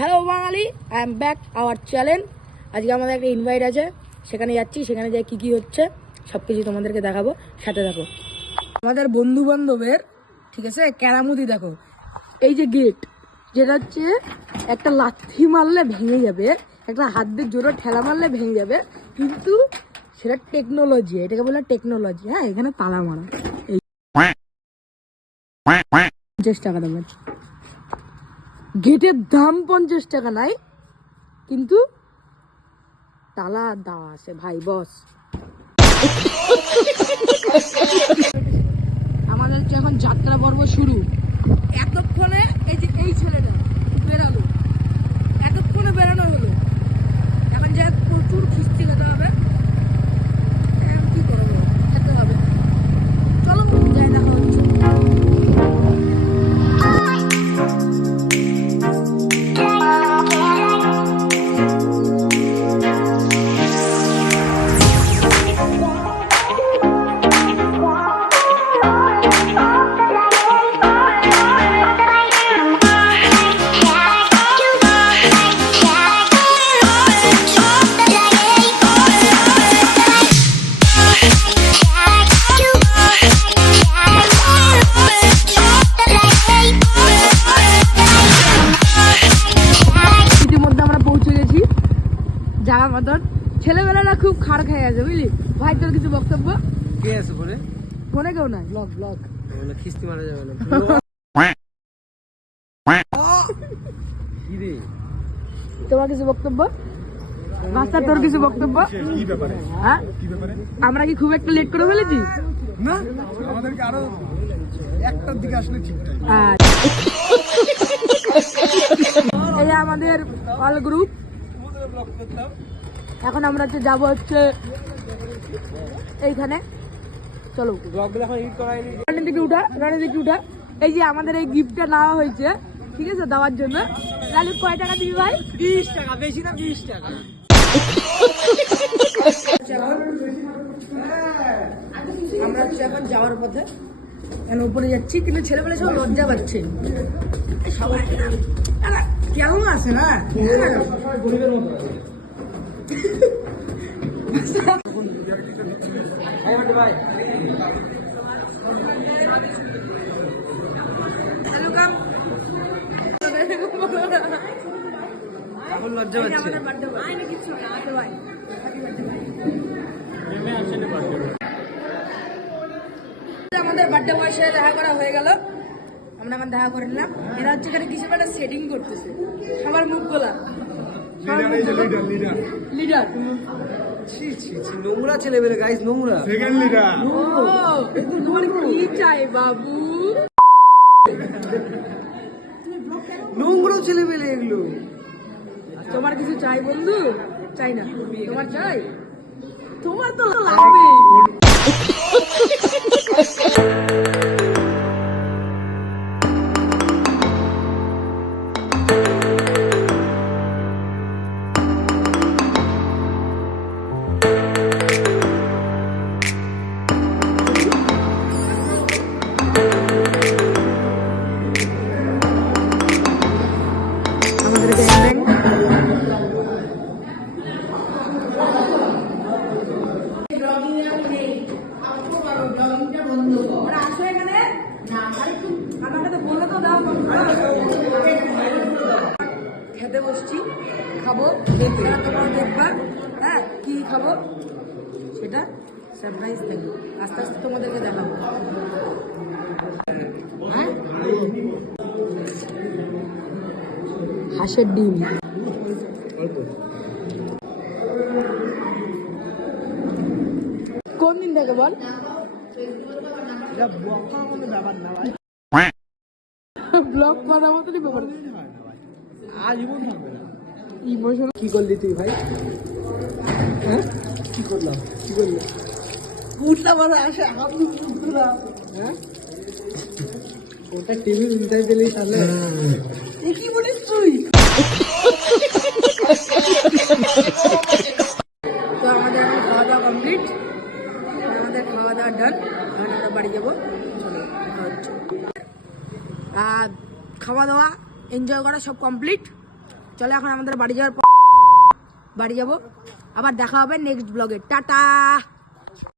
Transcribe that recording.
Hello Bangali, I am back our channel. আজকে আমাদের একটা ইনভাইট আছে, সেখানে যাচ্ছি। সেখানে যাই কী কী হচ্ছে সব কিছু তোমাদেরকে দেখাবো, সাথে দেখো। আমাদের বন্ধু বান্ধবের ঠিক আছে কেরামতি দেখো। এই যে গেট, যেটা হচ্ছে একটা লাথি মারলে ভেঙে যাবে, একটা হাত দিয়ে জোরে ঠেলা মারলে ভেঙে যাবে, কিন্তু সেটা টেকনোলজি, এটাকে বলে টেকনোলজি। হ্যাঁ, এখানে তালা মারা। এই 50 টাকা দাম। গেটের দাম 50 টাকা নাই, কিন্তু তালা দেওয়া আছে ভাই। বস আমাদের হচ্ছে এখন যাত্রা পর্ব শুরু। এতক্ষণে এই যে এই ছেলেটা বেরালো, এতক্ষণে বেরানো হলো। এখন যে প্রচুর খিস্তি খেতে হবে, কি করবো, খেতে হবে। চলো যাই, দেখা হচ্ছে। যাওয়ার মতন ছেলেবেলাটা খুব খাড় খেয়ে আছে, বুঝলি ভাই। তোর কিছু বক্তব্য? কে আছে ফোনে? ফোনে কেউ নাই, ব্লগ ব্লগ খিস্তি মারা যাবে না। কি রে, তোমার কিছু বক্তব্য? মাস্টার, তোর কিছু বক্তব্য? কি ব্যাপারে? হ্যাঁ, কি ব্যাপারে? আমরা কি খুব একটা লেট করে ফেলেছি? না, আমাদেরকে আরো একটার দিকে আসলে ঠিক টাইম। এই যে আমাদের অল গ্রুপ। এখন আমরা হচ্ছে যাবো হচ্ছে এইখানে। চলো, রানের দিকে উঠা, রানের দিকে উঠা। এই যে আমাদের এই গিফটটা নেওয়া হয়েছে, ঠিক আছে, দেওয়ার জন্য। লালু কয় টাকা দিবি ভাই? 20 টাকা, বেশি না 20 টাকা। আমরা হচ্ছে এখন যাওয়ার পথে, এখন উপরে যাচ্ছি, কিন্তু ছেলেবেলা সব লজ্জা পাচ্ছে সবাই। কেমন আছে না এখন লজ্জা পাচ্ছে। আমাদের বার্থডে বয়ের সাথে দেখা করা হয়ে গেল। আমরা এখন দেখা করে নিলাম। এরা হচ্ছে এখানে কিছু একটা সেটিং করতেছে, সবার মুখ গোলা। লিডার ছি ছি ছি, নোংরা ছেলে বেলে গাইস, নোংরা। Second leader. তোমার কি চাই বাবু? নোংরা ছেলে বেলে এগুলো। তোমার কিছু চাই বন্ধু? চাই না। তোমার চাই? তোমার তো লাগবে। খেতে বসছি, খাবো, তোমরা দেখবা। হ্যাঁ, কি খাবো সেটা সারপ্রাইজ থাকবে, আস্তে আস্তে তোমাদেরকে দেখাবো। হাঁসের ডিম, কোন দিন থেকে বল? ব্লগ করার মতনই ব্যাপার। আজীবন থাকবে না। ইমোশন কি করলি তুই ভাই? হ্যাঁ, কি করলাম? কি করলি? উঠলাম আর আসে আমি উঠলাম। হ্যাঁ, ওটা টিভি উল্টাই দিলি তাহলে। এ কি বলিস তুই? তো আমাদের এখন খাওয়া দাওয়া কমপ্লিট, আমাদের খাওয়া দাওয়া ডান। এখন আমরা বাড়ি যাবো। চলো, দেখা হচ্ছে। খাওয়া দাওয়া এনজয় করা সব কমপ্লিট। চলো এখন আমাদের বাড়ি যাওয়ার বাড়ি যাব, আবার দেখা হবে নেক্সট ব্লগে। টাটা।